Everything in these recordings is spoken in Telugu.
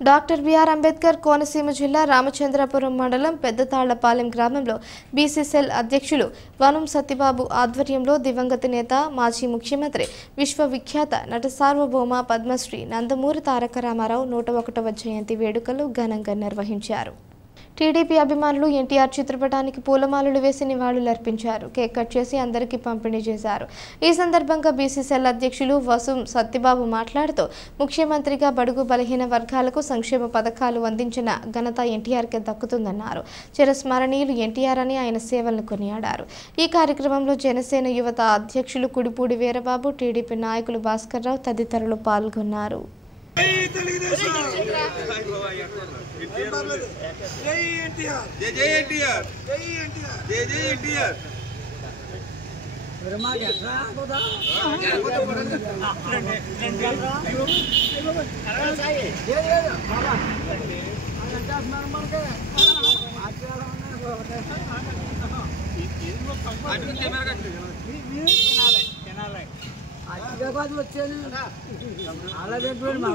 డాక్టర్ బిఆర్ అంబేద్కర్ కోనసీమ జిల్లా రామచంద్రపురం మండలం పెద్దతాళ్లపాలెం గ్రామంలో బీసీసీఎల్ అధ్యక్షులు వనం సత్యబాబు ఆధ్వర్యంలో దివంగత నేత మాజీ ముఖ్యమంత్రి విశ్వవిఖ్యాత నట సార్వభౌమ పద్మశ్రీ నందమూరి తారక రామారావు 101వ జయంతి వేడుకలు ఘనంగా నిర్వహించారు. టీడీపీ అభిమానులు ఎన్టీఆర్ చిత్రపటానికి పూలమాలలు వేసి నివాళులర్పించారు. కేక్ కట్ చేసి అందరికీ పంపిణీ చేశారు. ఈ సందర్భంగా బీసీసీఎల్ అధ్యక్షులు వసం సత్యబాబు మాట్లాడుతూ ముఖ్యమంత్రిగా బడుగు బలహీన వర్గాలకు సంక్షేమ పథకాలు అందించిన ఘనత ఎన్టీఆర్కే దక్కుతుందన్నారు. చిరస్మరణీయులు ఎన్టీఆర్ అని ఆయన సేవలను కొనియాడారు. ఈ కార్యక్రమంలో జనసేన యువత అధ్యక్షులు కుడిపూడి వీరబాబు, టీడీపీ నాయకులు భాస్కర్ రావు తదితరులు పాల్గొన్నారు. వచ్చాను అలా పెట్టుకోండి మా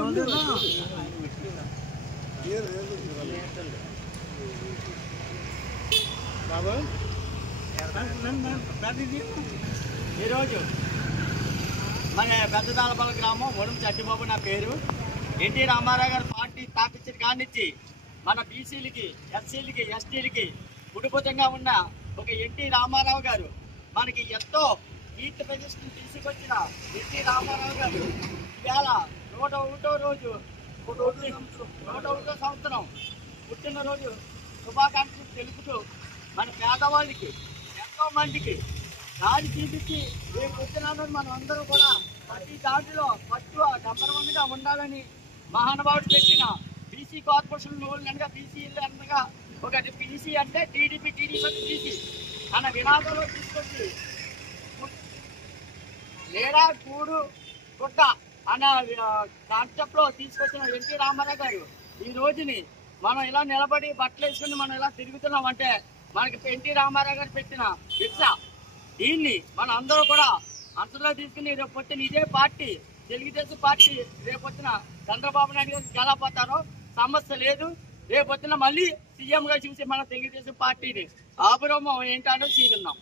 బాబు ఈరోజు మన పెద్దతాళపాలెం గ్రామం వనం సత్యబాబు నా పేరు. ఎన్టీ రామారావు గారు పార్టీ స్థాపించిన కానిచ్చి మన బీసీలకి, ఎస్సీలకి, ఎస్టీలకి కుటుంబంగా ఉన్న ఒక ఎన్టీ రామారావు గారు మనకి ఎంతో కీర్తి ప్రతిష్టను తీసుకొచ్చిన ఎన్టీ రామారావు గారు ఇవాళ 101వ రోజు 101వ సంవత్సరం పుట్టినరోజు శుభాకాంక్షలు తెలుపుతూ మన పేదవాళ్ళకి ఎంతో మందికి దారి చూపించి రేపు వచ్చినాను మనం అందరూ కూడా ప్రతి దాంట్లో ఫస్ట్ నంబర్ 1గా ఉండాలని మహానుభావుడు పెట్టిన బీసీ కార్పొరేషన్ అనగా బీసీ అనగా ఒకటి బీసీ అంటే టీడీపీ బీసీ అన్న వినాదంలో తీసుకొచ్చి లేరా గూడు గుడ్డ అన్న కాన్సెప్ట్ లో తీసుకొచ్చిన ఎన్టీ రామారావు గారు ఈ రోజుని మనం ఇలా నిలబడి బట్టలు వేసుకుని మనం ఇలా తిరుగుతున్నాం అంటే మనకి ఎన్టీ రామారావు గారు పెట్టిన భిక్ష. దీన్ని మన అందరూ కూడా అంతలో తీసుకుని రేపు వచ్చిన ఇదే పార్టీ తెలుగుదేశం పార్టీ రేపు వచ్చిన చంద్రబాబు నాయుడు గారు గెలపోతారో సమస్య లేదు. రేపు వచ్చిన మళ్ళీ సీఎం గా చూసి మన తెలుగుదేశం పార్టీని ఆపురమం ఏంటో చూస్తున్నాం.